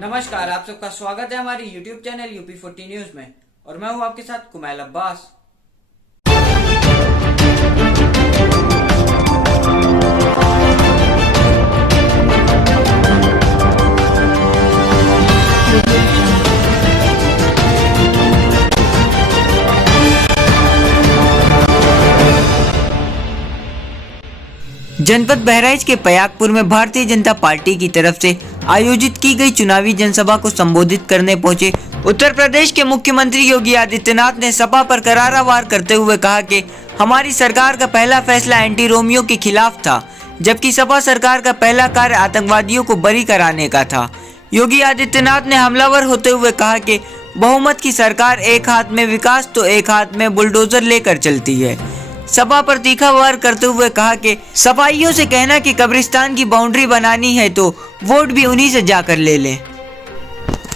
नमस्कार, आप सबका स्वागत है हमारी YouTube चैनल UP40 न्यूज में और मैं हूं आपके साथ कुमैल अब्बास। जनपद बहराइच के पयागपुर में भारतीय जनता पार्टी की तरफ से आयोजित की गई चुनावी जनसभा को संबोधित करने पहुंचे उत्तर प्रदेश के मुख्यमंत्री योगी आदित्यनाथ ने सपा पर करारा वार करते हुए कहा कि हमारी सरकार का पहला फैसला एंटी रोमियो के खिलाफ था, जबकि सपा सरकार का पहला कार्य आतंकवादियों को बरी कराने का था। योगी आदित्यनाथ ने हमलावर होते हुए कहा कि बहुमत की सरकार एक हाथ में विकास तो एक हाथ में बुलडोजर लेकर चलती है। सपा पर तीखा वार करते हुए कहा कि सपाइयों से कहना कि कब्रिस्तान की बाउंड्री बनानी है तो वोट भी उन्हीं से जाकर ले लें।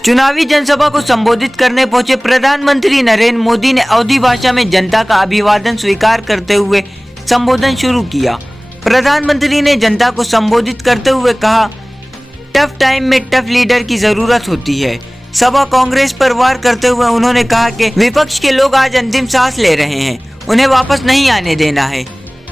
चुनावी जनसभा को संबोधित करने पहुंचे प्रधानमंत्री नरेंद्र मोदी ने अवधी भाषा में जनता का अभिवादन स्वीकार करते हुए संबोधन शुरू किया। प्रधानमंत्री ने जनता को संबोधित करते हुए कहा, टफ टाइम में टफ लीडर की जरूरत होती है। सपा कांग्रेस पर वार करते हुए उन्होंने कहा कि विपक्ष के लोग आज अंतिम सांस ले रहे हैं, उन्हें वापस नहीं आने देना है।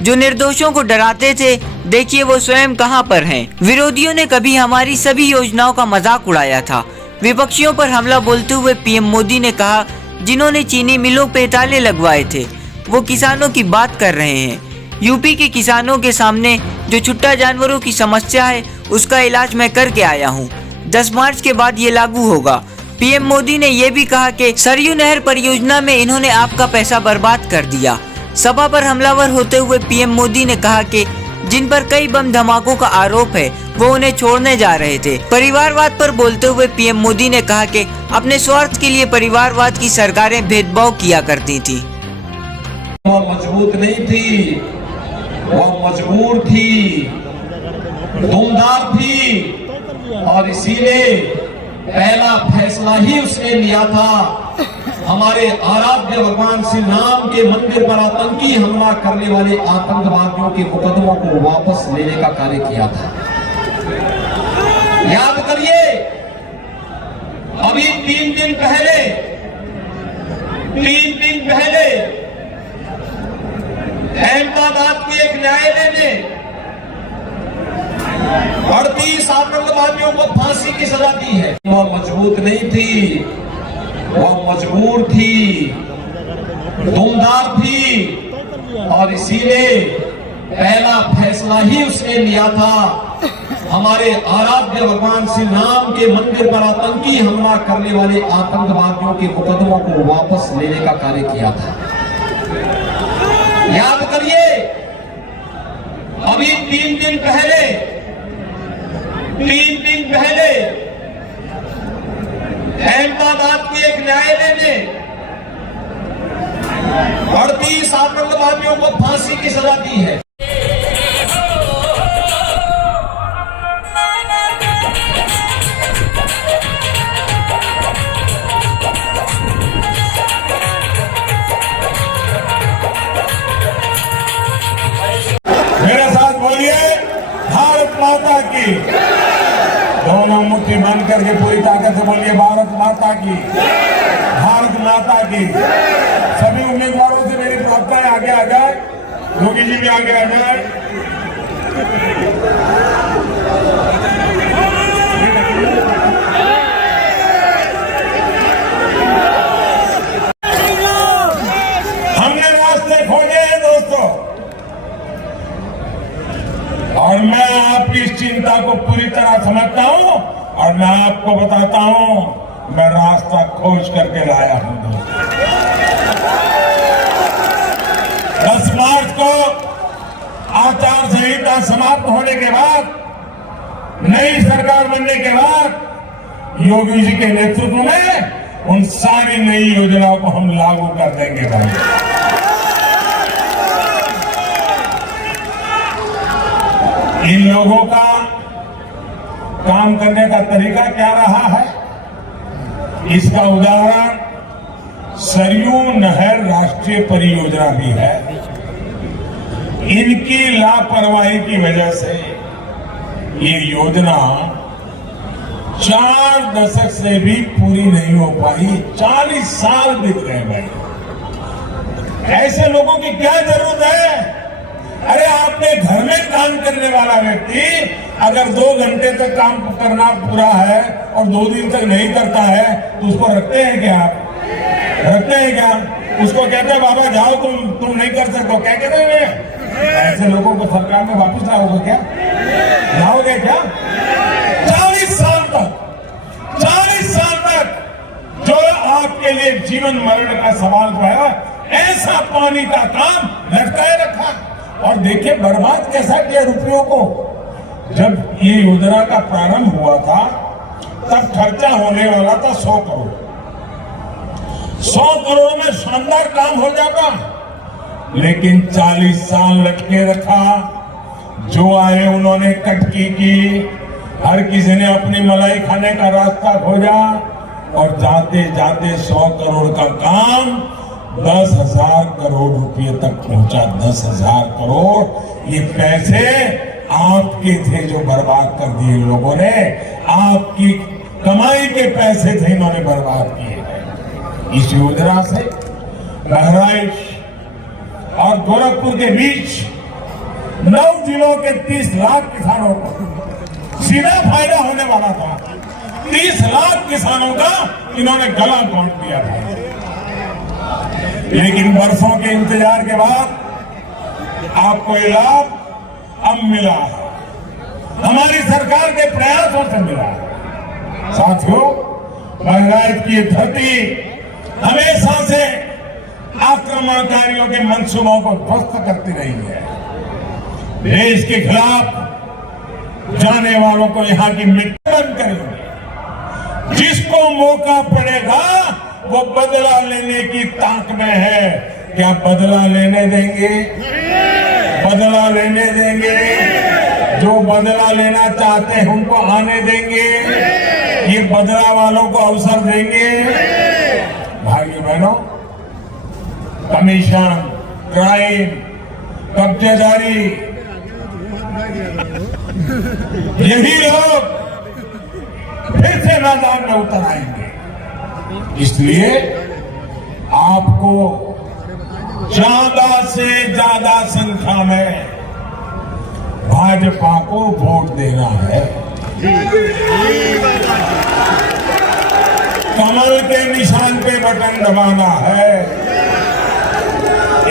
जो निर्दोषों को डराते थे, देखिए वो स्वयं कहां पर हैं। विरोधियों ने कभी हमारी सभी योजनाओं का मजाक उड़ाया था। विपक्षियों पर हमला बोलते हुए पीएम मोदी ने कहा, जिन्होंने चीनी मिलों पे ताले लगवाए थे वो किसानों की बात कर रहे हैं। यूपी के किसानों के सामने जो छुट्टा जानवरों की समस्या है उसका इलाज मैं करके आया हूँ। 10 मार्च के बाद ये लागू होगा। पीएम मोदी ने यह भी कहा कि सरयू नहर परियोजना में इन्होंने आपका पैसा बर्बाद कर दिया। सपा पर हमलावर होते हुए पीएम मोदी ने कहा कि जिन पर कई बम धमाकों का आरोप है वो उन्हें छोड़ने जा रहे थे। परिवारवाद पर बोलते हुए पीएम मोदी ने कहा कि अपने स्वार्थ के लिए परिवारवाद की सरकारें भेदभाव किया करती थी। वो मजबूत नहीं थी, वो मजबूर थी, दुमदार थी और इसीलिए पहला फैसला ही उसने लिया था। हमारे आराध्य भगवान श्री राम के मंदिर पर आतंकी हमला करने वाले आतंकवादियों के मुकदमों को वापस लेने का कार्य किया था। याद करिए, अभी 3 दिन पहले अहमदाबाद के एक न्यायालय ने 38 आतंकवादियों को फांसी की सजा दी है। वो मजबूत नहीं थी, वो मजबूर थी, दुमदार थी और इसीलिए पहला फैसला ही उसने लिया था। हमारे आराध्य भगवान श्री राम के मंदिर पर आतंकी हमला करने वाले आतंकवादियों के मुकदमों को वापस लेने का कार्य किया था। याद करिए, अभी 3 दिन पहले अहमदाबाद के एक न्यायालय ने 38 आतंकवादियों को फांसी की सजा दी है। मेरे साथ बोलिए, भारत माता की। दोनों मुट्ठी बंद करके पूरी ताकत से बोलिए, भारत माता की, भारत माता की। सभी उम्मीदवारों से मेरी प्रार्थना है, आगे आ जाए, योगी जी भी आगे आ जाए। हमने रास्ते खोजे हैं दोस्तों, और मैं आपकी इस चिंता को पूरी तरह समझता हूं और मैं आपको बताता हूं, मैं रास्ता खोज करके लाया हूं। 10 मार्च को आचार संहिता समाप्त होने के बाद, नई सरकार बनने के बाद योगी जी के नेतृत्व में उन सारी नई योजनाओं को हम लागू कर देंगे भाई। इन लोगों का काम करने का तरीका क्या रहा है, इसका उदाहरण सरयू नहर राष्ट्रीय परियोजना भी है। इनकी लापरवाही की वजह से ये योजना 4 दशक से भी पूरी नहीं हो पाई। 40 साल बीत गए भाई। ऐसे लोगों की क्या जरूरत है? अरे आपने घर में काम करने वाला व्यक्ति अगर 2 घंटे तक काम करना पूरा है और 2 दिन तक नहीं करता है तो उसको रखते हैं क्या? आप रखते हैं क्या? उसको कहते हैं बाबा जाओ, तुम नहीं कर सकते हो, क्या कहते हैं? ऐसे लोगों को सरकार में वापस लाओगे क्या? लाओगे क्या? 40 साल तक जो आपके लिए जीवन मरण का सवाल है, ऐसा पानी का काम लटकाए रखा। और देखिए बर्बाद कैसा किया रुपयों को। जब ये योजना का प्रारंभ हुआ था तब खर्चा होने वाला था 100 करोड़। 100 करोड़ में शानदार काम हो जाता, लेकिन 40 साल लटके रखा। जो आए उन्होंने कटकी की, हर किसी ने अपनी मलाई खाने का रास्ता खोजा और जाते जाते 100 करोड़ का काम 10,000 करोड़ रुपए तक पहुंचा। 10,000 करोड़ ये पैसे आपके थे जो बर्बाद कर दिए लोगों ने। आपकी कमाई के पैसे थे इन्होंने बर्बाद किए। इस योजना से बहराइच और गोरखपुर के बीच 9 जिलों के 30 लाख किसानों को सीधा फायदा होने वाला था। 30 लाख किसानों का इन्होंने गला घोंट दिया था। लेकिन वर्षों के इंतजार के बाद आपको ये लाभ अब मिला है, हमारी सरकार के प्रयासों से मिला है। साथियों, बहराइच की धरती हमेशा से आक्रमणकारियों के मंसूबों को ध्वस्त करती रही है। देश के खिलाफ जाने वालों को यहां की मिट्टी बंद करेंगे। जिसको मौका पड़ेगा वो बदला लेने की ताक में है। क्या बदला लेने देंगे? बदला लेने देंगे? जो बदला लेना चाहते हैं उनको आने देंगे? ये बदला वालों को अवसर देंगे? भाइयों बहनों, कमीशन, क्राइम, कब्जेदारी, यही लोग फिर से मैदान में उतर आएंगे। इसलिए आपको ज्यादा से ज्यादा संख्या में भाजपा को वोट देना है। कमल के निशान पे बटन दबाना है।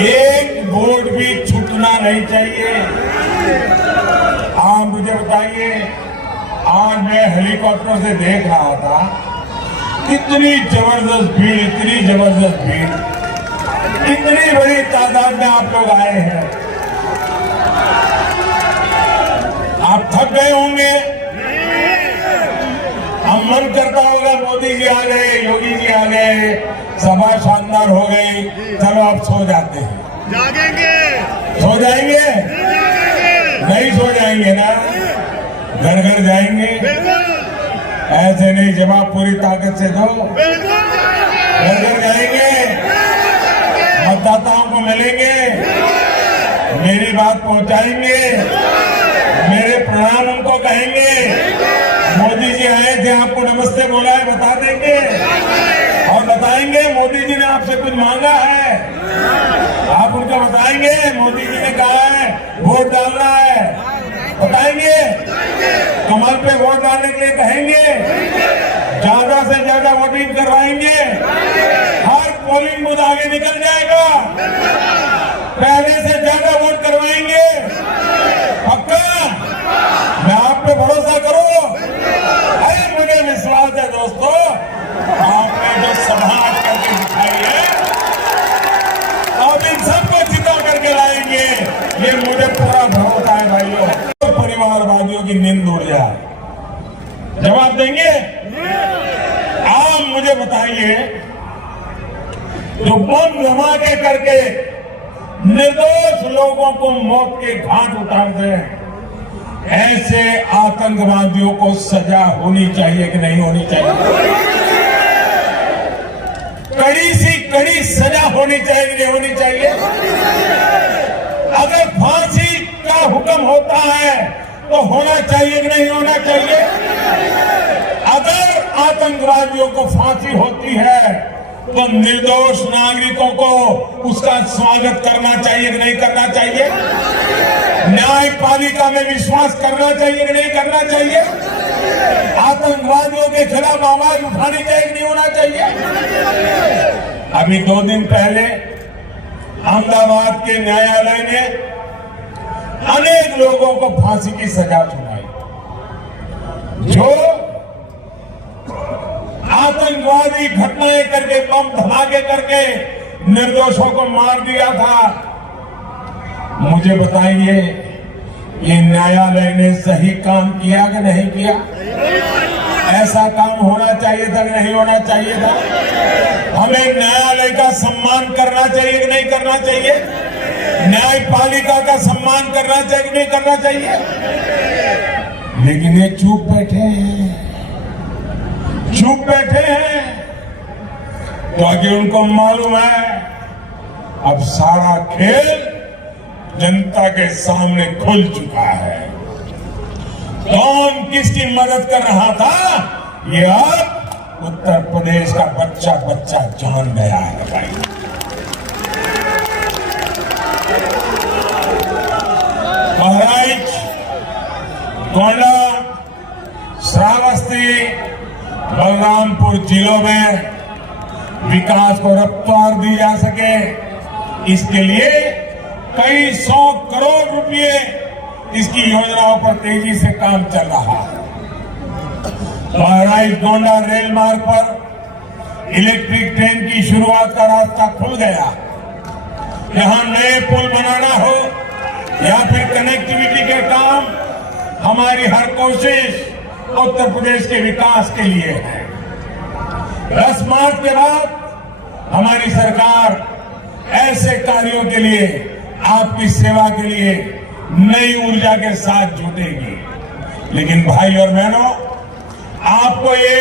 एक वोट भी छूटना नहीं चाहिए। आप मुझे बताइए, आज मैं हेलीकॉप्टर से देख रहा था, इतनी जबरदस्त भीड़, इतनी जबरदस्त भीड़, इतनी बड़ी तादाद में आप लोग आए हैं। आप थक गए होंगे। अब मन करता होगा मोदी जी आ गए, योगी जी आ गए, सभा शानदार हो गई, चलो आप सो जाते हैं। जागेंगे, सो जाएंगे? नहीं सो जाएंगे ना, घर घर जाएंगे। ऐसे नहीं, जवाब पूरी ताकत से दो। घर घर जाएंगे, मतदाताओं को मिलेंगे, मेरी बात पहुंचाएंगे, मेरे प्रणाम उनको कहेंगे। मोदी जी आए थे, आपको नमस्ते बोला है, बता देंगे और बताएंगे मोदी जी ने आपसे कुछ मांगा है, आप उनको बताएंगे मोदी जी ने कहा है वोट डालना है, बताएंगे। कमल पे वोट डालने के लिए कहेंगे, ज्यादा से ज्यादा वोटिंग करवाएंगे। हर पोलिंग बूथ आगे निकल जाएगा, पहले से ज्यादा वोट करवाएंगे। पक्का? मैं आप पे भरोसा करूं। अरे मुझे विश्वास है दोस्तों, आपने जो समाज करके दिखाई है, आप इन सबको जिता करके लाएंगे, ये मुझे पूरा भरोसा है भाइयों। तो परिवारवादियों की नींद उड़ जाए, जवाब देंगे? आप मुझे बताइए, जो बम धमाके करके निर्दोष लोगों को मौत के घाट उतारते हैं, ऐसे आतंकवादियों को सजा होनी चाहिए कि नहीं होनी चाहिए? कड़ी सी कड़ी सजा होनी चाहिए कि नहीं होनी चाहिए? अगर फांसी का हुक्म होता है तो होना चाहिए कि नहीं होना चाहिए? आतंकवादियों को फांसी होती है तो निर्दोष नागरिकों को उसका स्वागत करना चाहिए कि नहीं करना चाहिए? न्यायपालिका में विश्वास करना चाहिए कि नहीं करना चाहिए? आतंकवादियों के खिलाफ आवाज उठानी चाहिए कि नहीं होना चाहिए? अभी 2 दिन पहले अहमदाबाद के न्यायालय ने अनेक लोगों को फांसी की सजा सुनाई, जो आतंकवादी घटनाएं करके, बम धमाके करके निर्दोषों को मार दिया था। मुझे बताइए, ये न्यायालय ने सही काम किया कि नहीं किया? ऐसा काम होना चाहिए था कि नहीं होना चाहिए था? हमें न्यायालय का सम्मान करना चाहिए कि नहीं करना चाहिए? न्यायपालिका का सम्मान करना चाहिए कि नहीं करना चाहिए? लेकिन ये चुप बैठे हैं, चुप बैठे हैं, क्योंकि उनको मालूम है अब सारा खेल जनता के सामने खुल चुका है। कौन किसकी मदद कर रहा था, ये अब उत्तर प्रदेश का बच्चा बच्चा जान गया है भाई। बहराइच, गोंडा, श्रावस्ती, बलरामपुर जिलों में विकास को रफ्तार दी जा सके, इसके लिए कई 100 करोड़ रुपए इसकी योजनाओं पर तेजी से काम चल रहा है। बहराइच गोंडा रेल मार्ग पर इलेक्ट्रिक ट्रेन की शुरुआत का रास्ता खुल गया। यहां नए पुल बनाना हो या फिर कनेक्टिविटी के काम, हमारी हर कोशिश उत्तर प्रदेश के विकास के लिए है। 10 मार्च के बाद हमारी सरकार ऐसे कार्यों के लिए, आपकी सेवा के लिए नई ऊर्जा के साथ जुटेगी। लेकिन भाई और बहनों, आपको ये